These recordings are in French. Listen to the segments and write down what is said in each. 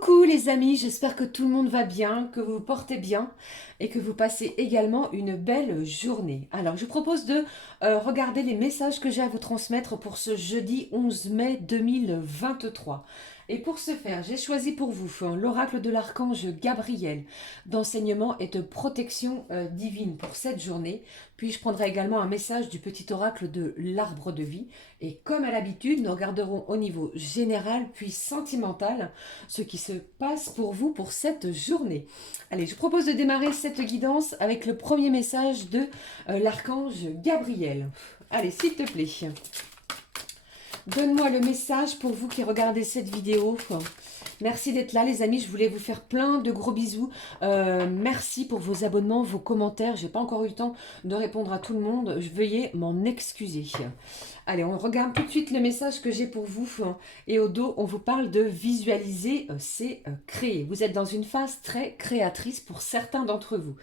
Coucou les amis, j'espère que tout le monde va bien, que vous vous portez bien et que vous passez également une belle journée. Alors je vous propose de regarder les messages que j'ai à vous transmettre pour ce jeudi 11 mai 2023. Et pour ce faire, j'ai choisi pour vous l'oracle de l'archange Gabriel d'enseignement et de protection divine pour cette journée. Puis je prendrai également un message du petit oracle de l'arbre de vie. Et comme à l'habitude, nous regarderons au niveau général puis sentimental ce qui se passe pour vous pour cette journée. Allez, je propose de démarrer cette guidance avec le premier message de l'archange Gabriel. Allez, s'il te plaît, donne-moi le message pour vous qui regardez cette vidéo. Merci d'être là les amis, je voulais vous faire plein de gros bisous. Merci pour vos abonnements, vos commentaires. J'ai pas encore eu le temps de répondre à tout le monde. Veuillez m'en excuser. Allez, on regarde tout de suite le message que j'ai pour vous. Et au dos, on vous parle de visualiser, c'est créer. Vous êtes dans une phase très créatrice pour certains d'entre vous.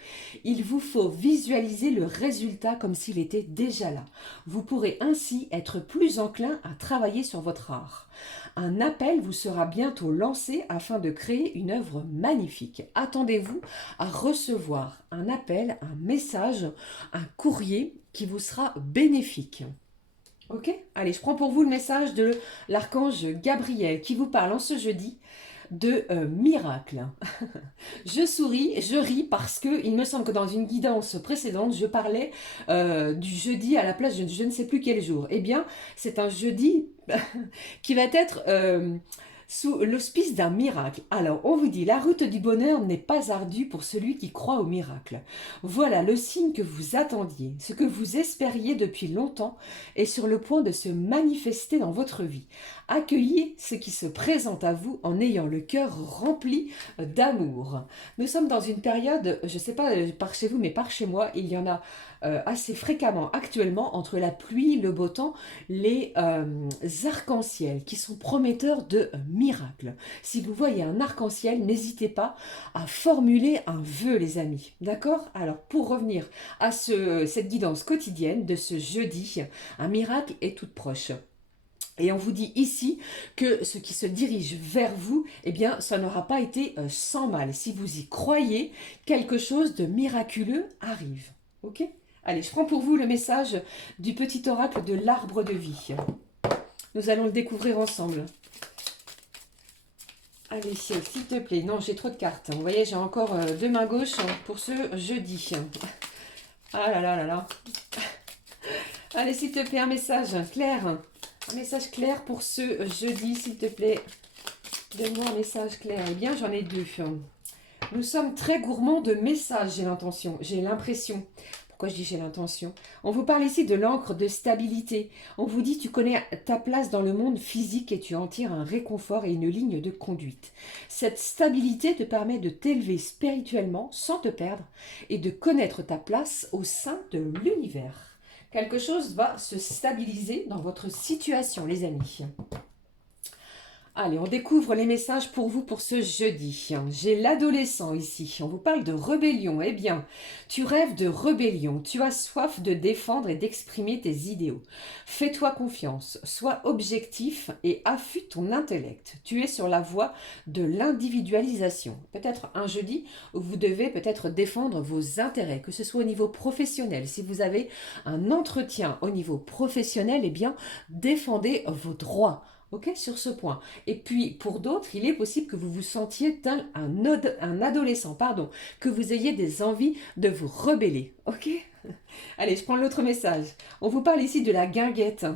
Il vous faut visualiser le résultat comme s'il était déjà là. Vous pourrez ainsi être plus enclin à travailler sur votre art. Un appel vous sera bientôt lancé afin de créer une œuvre magnifique. Attendez-vous à recevoir un appel, un message, un courrier qui vous sera bénéfique. Ok? Allez, je prends pour vous le message de l'archange Gabriel qui vous parle en ce jeudi de miracle. Je souris, je ris parce que il me semble que dans une guidance précédente, je parlais du jeudi à la place de je ne sais plus quel jour. Eh bien, c'est un jeudi qui va être sous l'auspice d'un miracle. Alors, on vous dit, la route du bonheur n'est pas ardue pour celui qui croit au miracle. Voilà le signe que vous attendiez, ce que vous espériez depuis longtemps est sur le point de se manifester dans votre vie. Accueillez ce qui se présente à vous en ayant le cœur rempli d'amour. Nous sommes dans une période, je ne sais pas par chez vous, mais par chez moi, il y en a assez fréquemment actuellement entre la pluie, le beau temps, les arcs-en-ciel qui sont prometteurs de miracles. Si vous voyez un arc-en-ciel, n'hésitez pas à formuler un vœu les amis. D'accord? Alors pour revenir à cette guidance quotidienne de ce jeudi, un miracle est tout proche. Et on vous dit ici que ce qui se dirige vers vous, eh bien, ça n'aura pas été sans mal. Si vous y croyez, quelque chose de miraculeux arrive. Ok? Allez, je prends pour vous le message du petit oracle de l'arbre de vie. Nous allons le découvrir ensemble. Allez, s'il te plaît. Non, j'ai trop de cartes. Vous voyez, j'ai encore deux mains gauches pour ce jeudi. Ah là là là là. Allez, s'il te plaît, un message clair. Un message clair pour ce jeudi, s'il te plaît. Donne-moi un message clair. Eh bien, j'en ai deux. Nous sommes très gourmands de messages, j'ai l'impression. Pourquoi je dis j'ai l'intention? On vous parle ici de l'encre de stabilité. On vous dit tu connais ta place dans le monde physique et tu en tires un réconfort et une ligne de conduite. Cette stabilité te permet de t'élever spirituellement sans te perdre et de connaître ta place au sein de l'univers. Quelque chose va se stabiliser dans votre situation, les amis. Allez, on découvre les messages pour vous pour ce jeudi. J'ai l'adolescent ici. On vous parle de rébellion. Eh bien, tu rêves de rébellion. Tu as soif de défendre et d'exprimer tes idéaux. Fais-toi confiance. Sois objectif et affûte ton intellect. Tu es sur la voie de l'individualisation. Peut-être un jeudi où vous devez peut-être défendre vos intérêts, que ce soit au niveau professionnel. Si vous avez un entretien au niveau professionnel, eh bien, défendez vos droits. Ok, sur ce point. Et puis, pour d'autres, il est possible que vous vous sentiez tel un adolescent, que vous ayez des envies de vous rebeller. Ok? Allez, je prends l'autre message. On vous parle ici de la guinguette.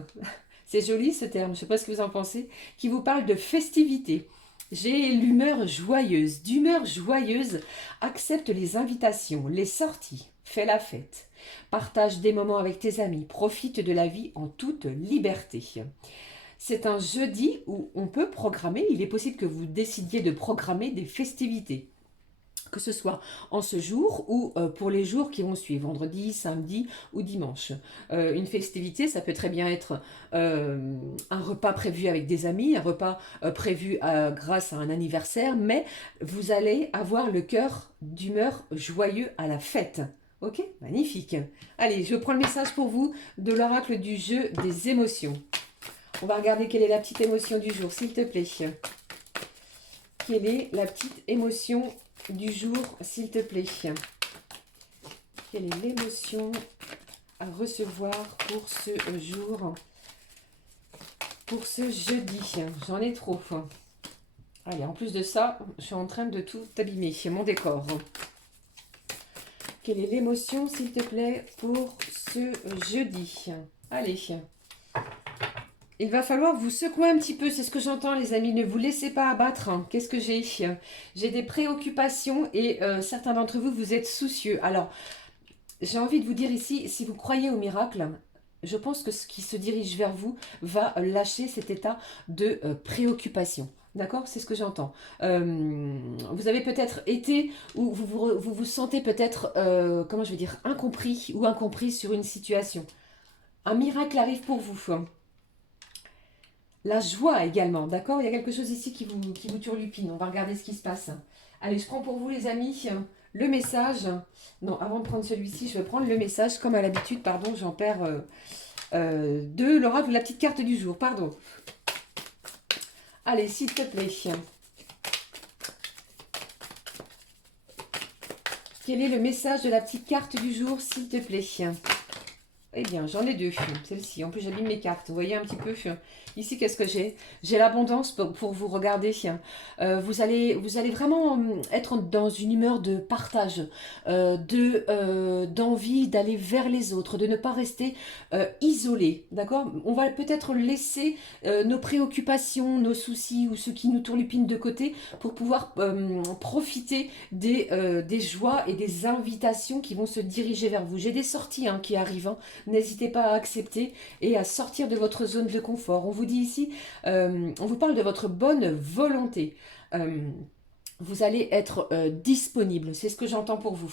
C'est joli ce terme, je ne sais pas ce que vous en pensez, qui vous parle de festivité. J'ai l'humeur joyeuse. D'humeur joyeuse, accepte les invitations, les sorties, fais la fête. Partage des moments avec tes amis, profite de la vie en toute liberté. C'est un jeudi où on peut programmer, il est possible que vous décidiez de programmer des festivités, que ce soit en ce jour ou pour les jours qui vont suivre, vendredi, samedi ou dimanche. Une festivité, ça peut très bien être un repas prévu avec des amis, un repas prévu grâce à un anniversaire, mais vous allez avoir le cœur d'humeur joyeux à la fête. Ok, magnifique. Allez, je prends le message pour vous de l'oracle du jeu des émotions. On va regarder quelle est la petite émotion du jour, s'il te plaît. quelle est la petite émotion du jour, s'il te plaît? Quelle est l'émotion à recevoir pour ce jour, pour ce jeudi? J'en ai trop. Allez, en plus de ça, je suis en train de tout abîmer, mon décor. Quelle est l'émotion, s'il te plaît, pour ce jeudi? Allez. Il va falloir vous secouer un petit peu, c'est ce que j'entends les amis, ne vous laissez pas abattre. Qu'est-ce que j'ai? J'ai des préoccupations et certains d'entre vous, vous êtes soucieux. Alors, j'ai envie de vous dire ici, si vous croyez au miracle, je pense que ce qui se dirige vers vous va lâcher cet état de préoccupation. D'accord? C'est ce que j'entends. Vous avez peut-être été, ou vous sentez peut-être, comment je vais dire, incompris ou incomprise sur une situation. Un miracle arrive pour vous. La joie également, d'accord? Il y a quelque chose ici qui vous turlupine. On va regarder ce qui se passe. Allez, je prends pour vous les amis le message. Non, avant de prendre celui-ci, je vais prendre le message. Comme à l'habitude, pardon, j'en perds de l'oracle de la petite carte du jour. Pardon. Allez, s'il te plaît. Quel est le message de la petite carte du jour, s'il te plaît? Eh bien, j'en ai deux, celle-ci. En plus, j'abîme mes cartes. Vous voyez un petit peu. Ici, qu'est-ce que j'ai? J'ai l'abondance pour vous regarder. Vous allez vraiment être dans une humeur de partage, d'envie d'aller vers les autres, de ne pas rester isolé. D'accord? On va peut-être laisser nos préoccupations, nos soucis ou ce qui nous tourlupine de côté pour pouvoir profiter des joies et des invitations qui vont se diriger vers vous. J'ai des sorties qui arrivent. N'hésitez pas à accepter et à sortir de votre zone de confort. On vous dit ici, on vous parle de votre bonne volonté. Vous allez être disponible, c'est ce que j'entends pour vous.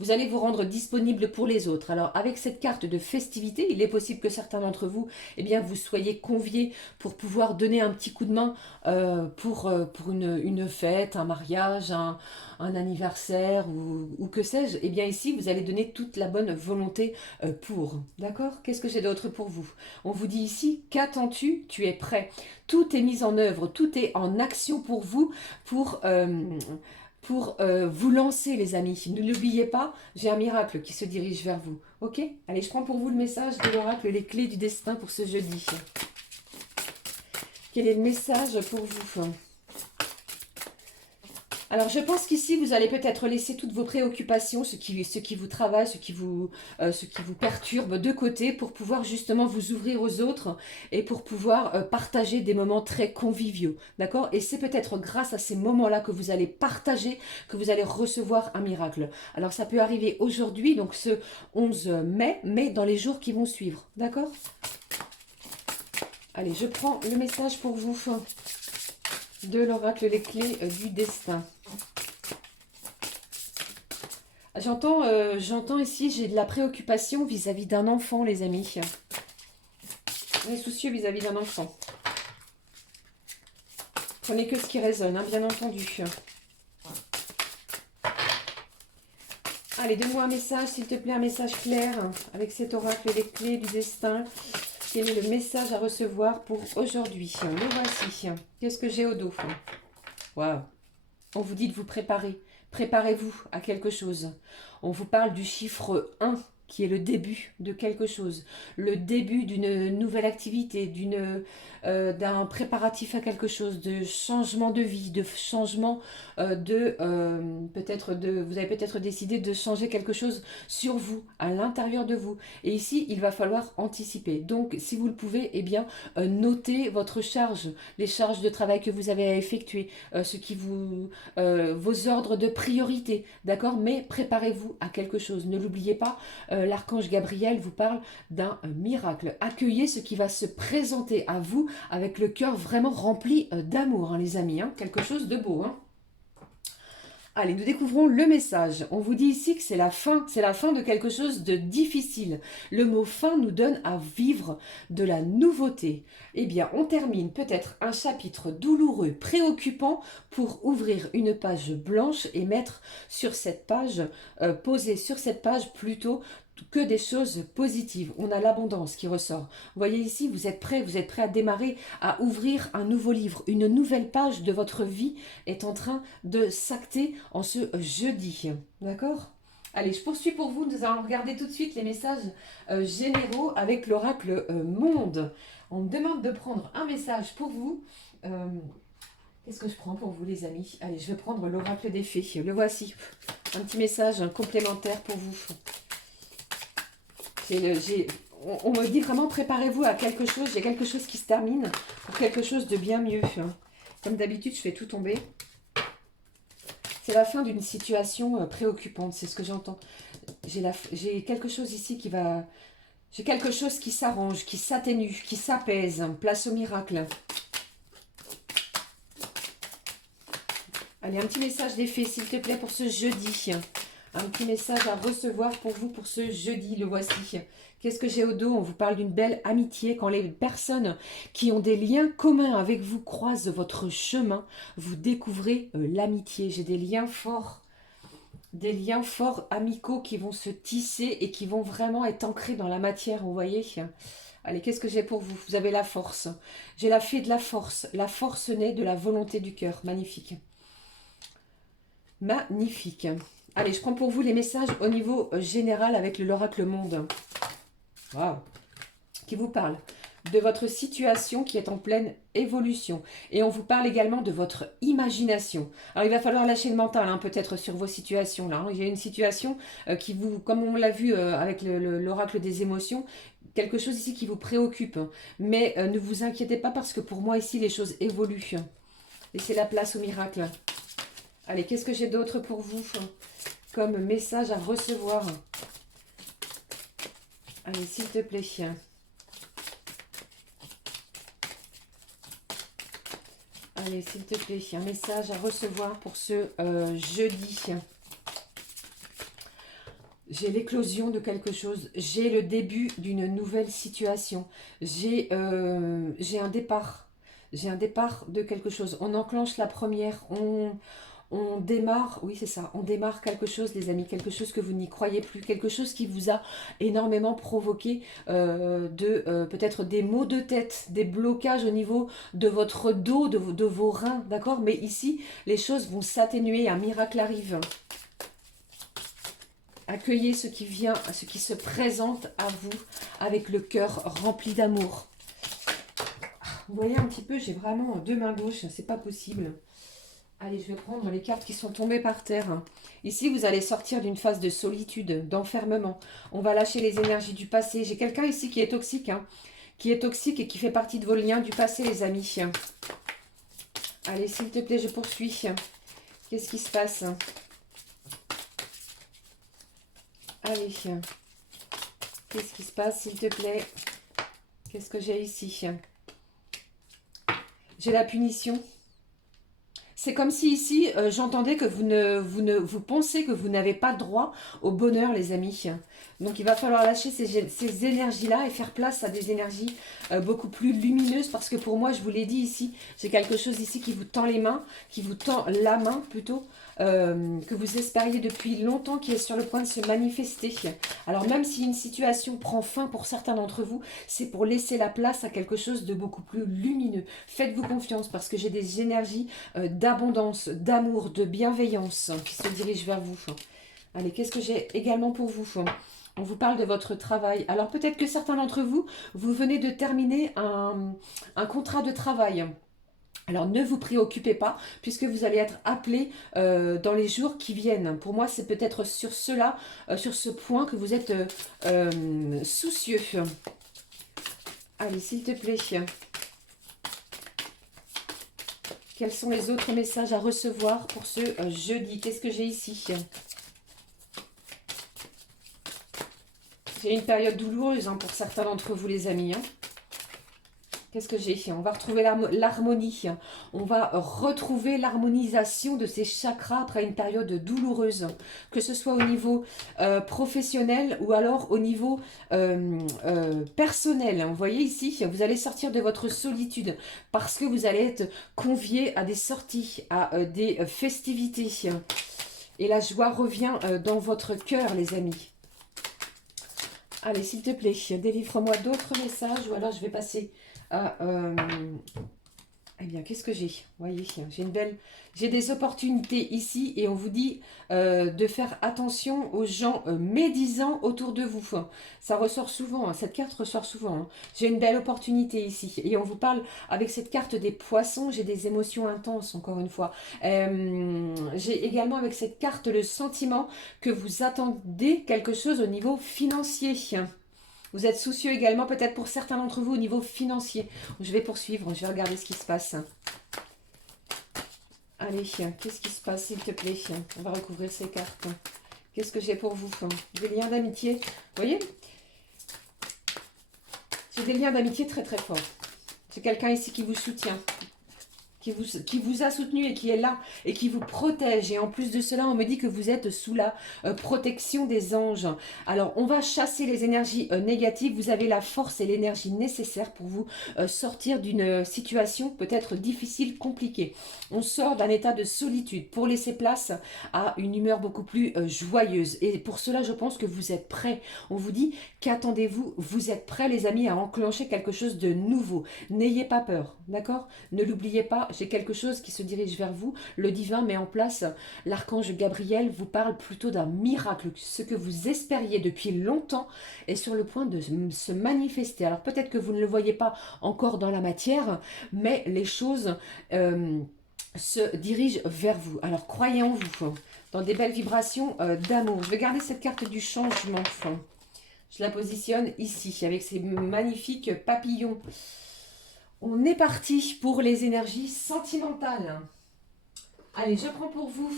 Vous allez vous rendre disponible pour les autres. Alors avec cette carte de festivité, il est possible que certains d'entre vous, eh bien, vous soyez conviés pour pouvoir donner un petit coup de main pour une fête, un mariage, un anniversaire ou que sais-je. Eh bien ici, vous allez donner toute la bonne volonté pour. D'accord? Qu'est-ce que j'ai d'autre pour vous? On vous dit ici, qu'attends-tu? Tu es prêt. Tout est mis en œuvre, tout est en action pour vous, pour vous lancer les amis. Ne l'oubliez pas, j'ai un miracle qui se dirige vers vous. Ok? Allez, je prends pour vous le message de l'oracle, les clés du destin pour ce jeudi. Quel est le message pour vous? Alors, je pense qu'ici, vous allez peut-être laisser toutes vos préoccupations, ce qui vous travaille, ce qui vous perturbe de côté pour pouvoir justement vous ouvrir aux autres et pour pouvoir partager des moments très conviviaux. D'accord? Et c'est peut-être grâce à ces moments-là que vous allez partager, que vous allez recevoir un miracle. Alors, ça peut arriver aujourd'hui, donc ce 11 mai, mais dans les jours qui vont suivre. D'accord? Allez, je prends le message pour vous de l'oracle les clés du destin. J'entends ici, j'ai de la préoccupation vis-à-vis d'un enfant, les amis. On est soucieux vis-à-vis d'un enfant. Prenez que ce qui résonne, bien entendu. Allez, donne-moi un message, s'il te plaît, un message clair, avec cet oracle les clés du destin. Quel est le message à recevoir pour aujourd'hui? Le voici. Qu'est-ce que j'ai au dos? Waouh! On vous dit de vous préparer. Préparez-vous à quelque chose. On vous parle du chiffre 1 qui est le début de quelque chose, le début d'une nouvelle activité, d'un préparatif à quelque chose, de changement de vie, de changement vous avez peut-être décidé de changer quelque chose sur vous, à l'intérieur de vous. Et ici, il va falloir anticiper. Donc, si vous le pouvez, eh bien, notez votre charge, les charges de travail que vous avez à effectuer, vos ordres de priorité, d'accord? Mais préparez-vous à quelque chose. Ne l'oubliez pas, l'archange Gabriel vous parle d'un miracle. Accueillez ce qui va se présenter à vous avec le cœur vraiment rempli d'amour, les amis. Quelque chose de beau. Allez, nous découvrons le message. On vous dit ici que c'est la fin de quelque chose de difficile. Le mot fin nous donne à vivre de la nouveauté. Eh bien, on termine peut-être un chapitre douloureux, préoccupant pour ouvrir une page blanche et mettre sur cette page, poser sur cette page plutôt que des choses positives. On a l'abondance qui ressort. Vous voyez ici, vous êtes prêts à démarrer, à ouvrir un nouveau livre. Une nouvelle page de votre vie est en train de s'acter en ce jeudi. D'accord ? Allez, je poursuis pour vous. Nous allons regarder tout de suite les messages généraux avec l'oracle Monde. On me demande de prendre un message pour vous. Qu'est-ce que je prends pour vous, les amis? Allez, je vais prendre l'oracle des fées. Le voici. Un petit message complémentaire pour vous. On me dit vraiment, préparez-vous à quelque chose. J'ai quelque chose qui se termine pour quelque chose de bien mieux. Comme d'habitude, je fais tout tomber. C'est la fin d'une situation préoccupante, c'est ce que j'entends. J'ai quelque chose ici qui va... J'ai quelque chose qui s'arrange, qui s'atténue, qui s'apaise. Place au miracle. Allez, un petit message des fées, s'il te plaît, pour ce jeudi. Un petit message à recevoir pour vous pour ce jeudi, le voici. Qu'est-ce que j'ai au dos? On vous parle d'une belle amitié. Quand les personnes qui ont des liens communs avec vous croisent votre chemin, vous découvrez l'amitié. J'ai des liens forts amicaux qui vont se tisser et qui vont vraiment être ancrés dans la matière, vous voyez. Allez, qu'est-ce que j'ai pour vous? Vous avez la force. J'ai la fée de la force. La force naît de la volonté du cœur. Magnifique. Magnifique. Allez, je prends pour vous les messages au niveau général avec l'oracle Monde. Waouh. Qui vous parle de votre situation qui est en pleine évolution. Et on vous parle également de votre imagination. Alors, il va falloir lâcher le mental, hein, peut-être sur vos situations. Là, hein. Il y a une situation qui vous, comme on l'a vu avec l'oracle des émotions, quelque chose ici qui vous préoccupe. Mais ne vous inquiétez pas parce que pour moi, ici, les choses évoluent. Laissez la place au miracle. Allez, qu'est-ce que j'ai d'autre pour vous comme message à recevoir? Allez, s'il te plaît. Allez, s'il te plaît, un message à recevoir pour ce jeudi. J'ai l'éclosion de quelque chose. J'ai le début d'une nouvelle situation. J'ai un départ. J'ai un départ de quelque chose. On enclenche la première. On démarre, oui c'est ça, on démarre quelque chose les amis, quelque chose que vous n'y croyez plus, quelque chose qui vous a énormément provoqué peut-être des maux de tête, des blocages au niveau de votre dos, de vos reins, d'accord? Mais ici, les choses vont s'atténuer, un miracle arrive. Accueillez ce qui vient, ce qui se présente à vous avec le cœur rempli d'amour. Vous voyez un petit peu, j'ai vraiment deux mains gauches, c'est pas possible. Allez, je vais prendre les cartes qui sont tombées par terre. Ici, vous allez sortir d'une phase de solitude, d'enfermement. On va lâcher les énergies du passé. J'ai quelqu'un ici qui est toxique, hein, qui est toxique et qui fait partie de vos liens du passé, les amis. Allez, s'il te plaît, je poursuis. Qu'est-ce qui se passe? Allez. Qu'est-ce qui se passe, s'il te plaît? Qu'est-ce que j'ai ici? J'ai la punition. C'est comme si ici, j'entendais que vous pensez que vous n'avez pas droit au bonheur, les amis. Donc, il va falloir lâcher ces énergies-là et faire place à des énergies beaucoup plus lumineuses. Parce que pour moi, je vous l'ai dit ici, j'ai quelque chose ici qui vous tend les mains, qui vous tend la main plutôt, que vous espériez depuis longtemps, qui est sur le point de se manifester. Alors, même si une situation prend fin pour certains d'entre vous, c'est pour laisser la place à quelque chose de beaucoup plus lumineux. Faites-vous confiance parce que j'ai des énergies d'abondance, d'amour, de bienveillance qui se dirigent vers vous. Allez, qu'est-ce que j'ai également pour vous? On vous parle de votre travail. Alors, peut-être que certains d'entre vous, vous venez de terminer un contrat de travail. Alors, ne vous préoccupez pas, puisque vous allez être appelé dans les jours qui viennent. Pour moi, c'est peut-être sur cela, sur ce point que vous êtes soucieux. Allez, s'il te plaît. Quels sont les autres messages à recevoir pour ce jeudi? Qu'est-ce que j'ai ici? J'ai une période douloureuse hein, pour certains d'entre vous, les amis. Hein. Qu'est-ce que j'ai? On va retrouver l'harmonie. On va retrouver l'harmonisation de ces chakras après une période douloureuse. Que ce soit au niveau professionnel ou alors au niveau personnel. Vous voyez ici, vous allez sortir de votre solitude parce que vous allez être convié à des sorties, à des festivités. Et la joie revient dans votre cœur, les amis. Allez, s'il te plaît, délivre-moi d'autres messages ou alors je vais passer à... eh bien, qu'est-ce que j'ai? Vous voyez, j'ai des opportunités ici et on vous dit de faire attention aux gens médisants autour de vous. Ça ressort souvent, hein, cette carte ressort souvent. Hein. J'ai une belle opportunité ici et on vous parle avec cette carte des poissons, j'ai des émotions intenses encore une fois. J'ai également avec cette carte le sentiment que vous attendez quelque chose au niveau financier. Vous êtes soucieux également, peut-être pour certains d'entre vous, au niveau financier. Je vais poursuivre, je vais regarder ce qui se passe. Allez, qu'est-ce qui se passe, s'il te plaît? On va recouvrir ces cartes. Qu'est-ce que j'ai pour vous? Des liens d'amitié. Vous voyez? J'ai des liens d'amitié très très forts. C'est quelqu'un ici qui vous soutient. Qui vous a soutenu et qui est là et qui vous protège. Et en plus de cela, on me dit que vous êtes sous la protection des anges. Alors, on va chasser les énergies négatives. Vous avez la force et l'énergie nécessaire pour vous sortir d'une situation peut-être difficile, compliquée. On sort d'un état de solitude pour laisser place à une humeur beaucoup plus joyeuse. Et pour cela, je pense que vous êtes prêts. On vous dit qu'attendez-vous, vous êtes prêts, les amis, à enclencher quelque chose de nouveau. N'ayez pas peur, d'accord? Ne l'oubliez pas, j'ai quelque chose qui se dirige vers vous. Le divin met en place, l'archange Gabriel vous parle plutôt d'un miracle. Ce que vous espériez depuis longtemps est sur le point de se manifester. Alors peut-être que vous ne le voyez pas encore dans la matière, mais les choses se dirigent vers vous. Alors croyez en vous, dans des belles vibrations d'amour. Je vais garder cette carte du changement. Je la positionne ici, avec ces magnifiques papillons. On est parti pour les énergies sentimentales. Allez, je prends pour vous,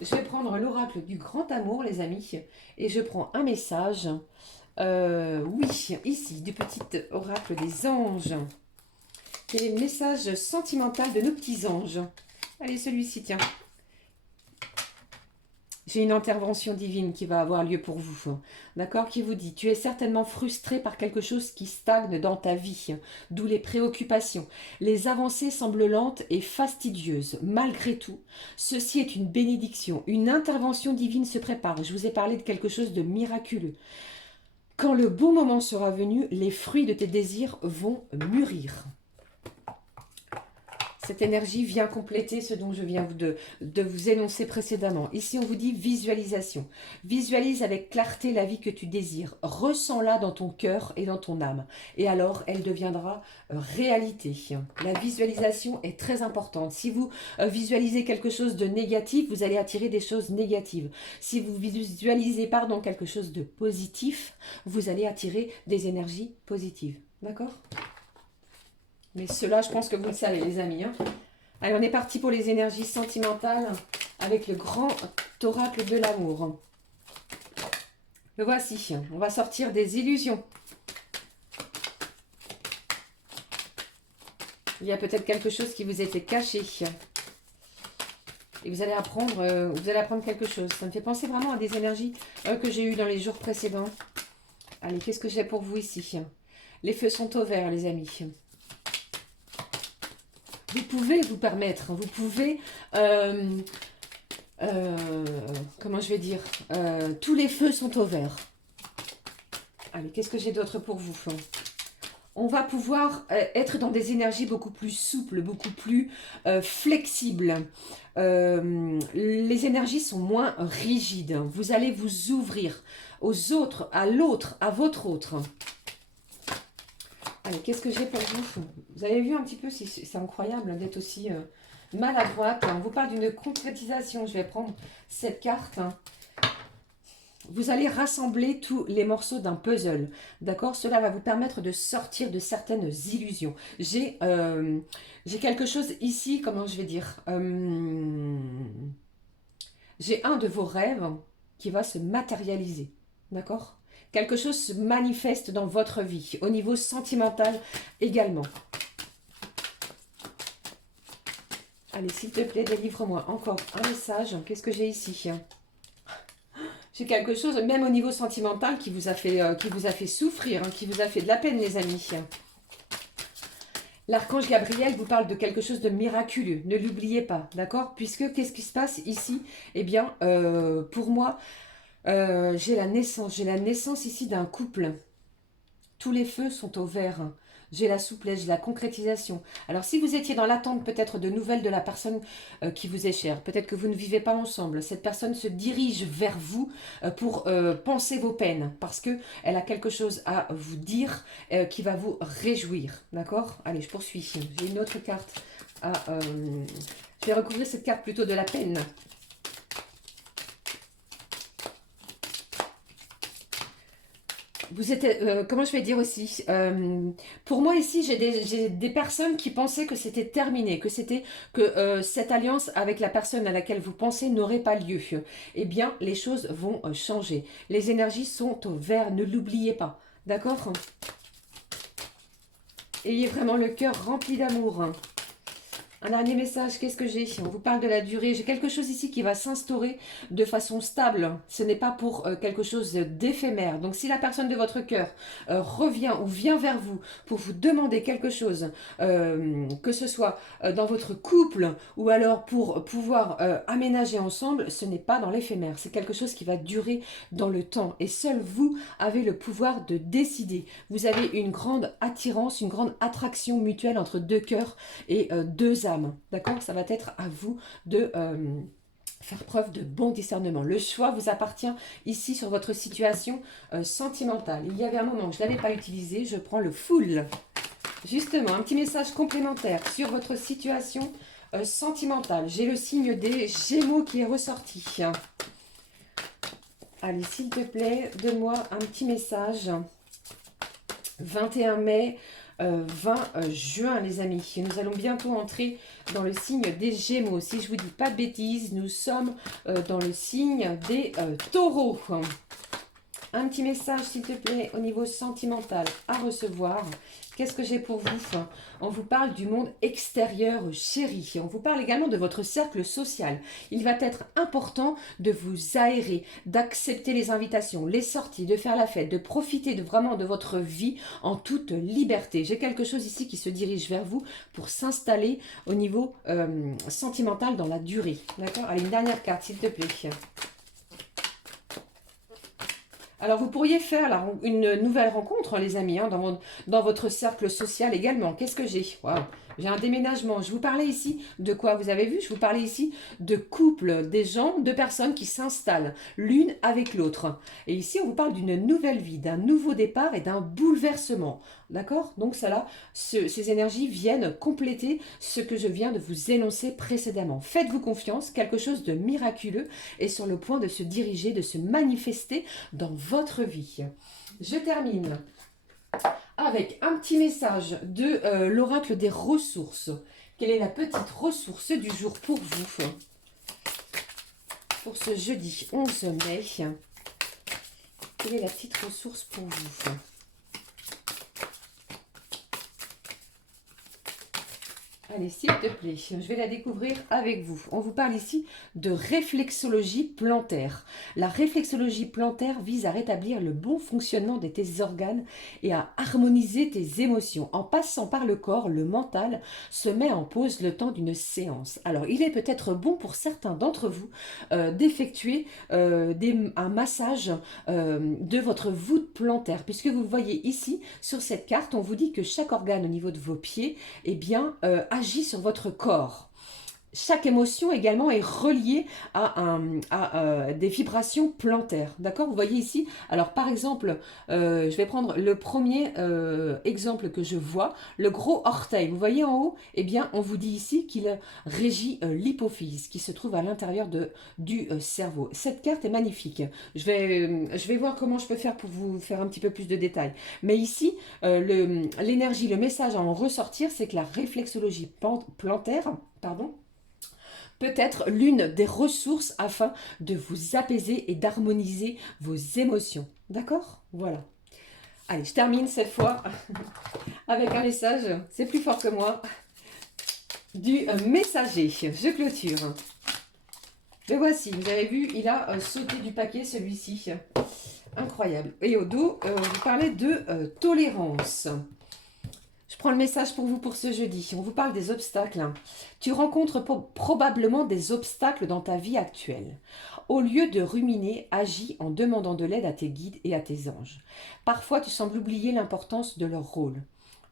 je vais prendre l'oracle du grand amour, les amis, et je prends un message, oui, ici, du petit oracle des anges. Quel est le message sentimental de nos petits anges? Allez, celui-ci, tiens. J'ai une intervention divine qui va avoir lieu pour vous, d'accord, qui vous dit, tu es certainement frustré par quelque chose qui stagne dans ta vie, d'où les préoccupations. Les avancées semblent lentes et fastidieuses. Malgré tout, ceci est une bénédiction. Une intervention divine se prépare. Je vous ai parlé de quelque chose de miraculeux. Quand le bon moment sera venu, les fruits de tes désirs vont mûrir. Cette énergie vient compléter ce dont je viens de vous énoncer précédemment. Ici, on vous dit visualisation. Visualise avec clarté la vie que tu désires. Ressens-la dans ton cœur et dans ton âme. Et alors, elle deviendra réalité. La visualisation est très importante. Si vous visualisez quelque chose de négatif, vous allez attirer des choses négatives. Si vous visualisez, quelque chose de positif, vous allez attirer des énergies positives. D'accord ? Mais cela, je pense que vous le savez, les amis. Hein. Allez, on est parti pour les énergies sentimentales avec le grand oracle de l'amour. Le voici. On va sortir des illusions. Il y a peut-être quelque chose qui vous était caché. Et vous allez apprendre quelque chose. Ça me fait penser vraiment à des énergies que j'ai eues dans les jours précédents. Allez, qu'est-ce que j'ai pour vous ici? Les feux sont au vert, les amis. Vous pouvez vous permettre, vous pouvez, comment je vais dire, tous les feux sont au vert. Allez, qu'est-ce que j'ai d'autre pour vous? On va pouvoir être dans des énergies beaucoup plus souples, beaucoup plus flexibles. Les énergies sont moins rigides. Vous allez vous ouvrir aux autres, à l'autre, à votre autre. Allez, qu'est-ce que j'ai pour vous? Vous avez vu un petit peu, c'est incroyable d'être aussi maladroite. On vous parle d'une concrétisation. Je vais prendre cette carte. Vous allez rassembler tous les morceaux d'un puzzle. D'accord? Cela va vous permettre de sortir de certaines illusions. J'ai quelque chose ici, comment je vais dire? J'ai un de vos rêves qui va se matérialiser. D'accord? Quelque chose se manifeste dans votre vie, au niveau sentimental également. Allez, s'il te plaît, délivre-moi encore un message. Qu'est-ce que j'ai ici? J'ai quelque chose, même au niveau sentimental, qui vous a fait souffrir, qui vous a fait de la peine, les amis. L'archange Gabriel vous parle de quelque chose de miraculeux. Ne l'oubliez pas, d'accord? Puisque, qu'est-ce qui se passe ici? Eh bien, pour moi... J'ai la naissance ici d'un couple. Tous les feux sont au vert. J'ai la souplesse, j'ai la concrétisation. Alors si vous étiez dans l'attente peut-être de nouvelles de la personne qui vous est chère, peut-être que vous ne vivez pas ensemble, cette personne se dirige vers vous pour penser vos peines, parce que elle a quelque chose à vous dire qui va vous réjouir. D'accord? Allez, je poursuis. J'ai une autre carte à... je vais recouvrir cette carte plutôt de la peine. Vous êtes, comment je vais dire aussi, pour moi ici, j'ai des personnes qui pensaient que c'était terminé, que cette alliance avec la personne à laquelle vous pensez n'aurait pas lieu. Eh bien, les choses vont changer. Les énergies sont au vert, ne l'oubliez pas. D'accord? Ayez vraiment le cœur rempli d'amour. Un dernier message, qu'est-ce que j'ai? On vous parle de la durée. J'ai quelque chose ici qui va s'instaurer de façon stable. Ce n'est pas pour quelque chose d'éphémère. Donc si la personne de votre cœur revient ou vient vers vous pour vous demander quelque chose, que ce soit dans votre couple ou alors pour pouvoir aménager ensemble, ce n'est pas dans l'éphémère. C'est quelque chose qui va durer dans le temps. Et seul vous avez le pouvoir de décider. Vous avez une grande attirance, une grande attraction mutuelle entre deux cœurs et deux âmes. D'accord? Ça va être à vous de faire preuve de bon discernement. Le choix vous appartient ici sur votre situation sentimentale. Il y avait un moment où je ne l'avais pas utilisé, je prends le full. Justement, un petit message complémentaire sur votre situation sentimentale. J'ai le signe des Gémeaux qui est ressorti. Allez, s'il te plaît, donne-moi un petit message. 21 mai, 20 juin, les amis. Nous allons bientôt entrer dans le signe des Gémeaux. Si je vous dis pas de bêtises, nous sommes dans le signe des Taureaux. Un petit message, s'il te plaît, au niveau sentimental à recevoir. Qu'est-ce que j'ai pour vous? On vous parle du monde extérieur, chéri. On vous parle également de votre cercle social. Il va être important de vous aérer, d'accepter les invitations, les sorties, de faire la fête, de profiter vraiment de votre vie en toute liberté. J'ai quelque chose ici qui se dirige vers vous pour s'installer au niveau sentimental dans la durée. D'accord? Allez, une dernière carte, s'il te plaît. Alors, vous pourriez faire une nouvelle rencontre, les amis, hein, dans votre cercle social également. Qu'est-ce que j'ai? Waouh, j'ai un déménagement. Je vous parlais ici de quoi? Vous avez vu? Je vous parlais ici de couple, des gens, de personnes qui s'installent l'une avec l'autre. Et ici, on vous parle d'une nouvelle vie, d'un nouveau départ et d'un bouleversement. D'accord? Donc, ça là, ces énergies viennent compléter ce que je viens de vous énoncer précédemment. Faites-vous confiance, quelque chose de miraculeux est sur le point de se diriger, de se manifester dans votre vie. Je termine avec un petit message de l'oracle des ressources. Quelle est la petite ressource du jour pour vous? Pour ce jeudi 11 mai. Quelle est la petite ressource pour vous? Allez, s'il te plaît, je vais la découvrir avec vous. On vous parle ici de réflexologie plantaire. La réflexologie plantaire vise à rétablir le bon fonctionnement de tes organes et à harmoniser tes émotions. En passant par le corps, le mental se met en pause le temps d'une séance. Alors, il est peut-être bon pour certains d'entre vous d'effectuer un massage de votre voûte plantaire. Puisque vous le voyez ici, sur cette carte, on vous dit que chaque organe au niveau de vos pieds, eh bien, agit sur votre corps. Chaque émotion également est reliée à des vibrations plantaires. D'accord? Vous voyez ici, alors par exemple, je vais prendre le premier exemple que je vois, le gros orteil. Vous voyez en haut? Eh bien, on vous dit ici qu'il régit l'hypophyse qui se trouve à l'intérieur du cerveau. Cette carte est magnifique. Je vais voir comment je peux faire pour vous faire un petit peu plus de détails. Mais ici, l'énergie, le message à en ressortir, c'est que la réflexologie plantaire, pardon, peut être l'une des ressources afin de vous apaiser et d'harmoniser vos émotions. D'accord? Voilà. Allez, je termine cette fois avec un message, c'est plus fort que moi, du messager. Je clôture. Le voici, vous avez vu, il a sauté du paquet celui-ci. Incroyable. Et au dos, vous parlez de tolérance. Je prends le message pour vous pour ce jeudi. On vous parle des obstacles. Tu rencontres probablement des obstacles dans ta vie actuelle. Au lieu de ruminer, agis en demandant de l'aide à tes guides et à tes anges. Parfois, tu sembles oublier l'importance de leur rôle.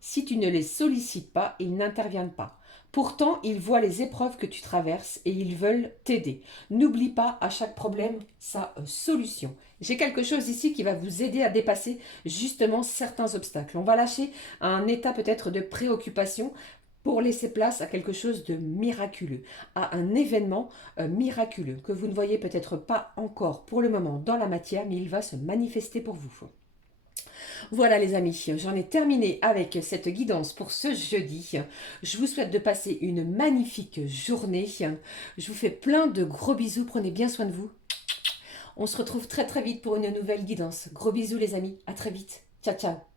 Si tu ne les sollicites pas, ils n'interviennent pas. Pourtant, ils voient les épreuves que tu traverses et ils veulent t'aider. N'oublie pas à chaque problème sa solution. J'ai quelque chose ici qui va vous aider à dépasser justement certains obstacles. On va lâcher un état peut-être de préoccupation pour laisser place à quelque chose de miraculeux, à un événement miraculeux que vous ne voyez peut-être pas encore pour le moment dans la matière, mais il va se manifester pour vous. Voilà les amis, j'en ai terminé avec cette guidance pour ce jeudi. Je vous souhaite de passer une magnifique journée. Je vous fais plein de gros bisous, prenez bien soin de vous. On se retrouve très très vite pour une nouvelle guidance. Gros bisous les amis, à très vite. Ciao ciao.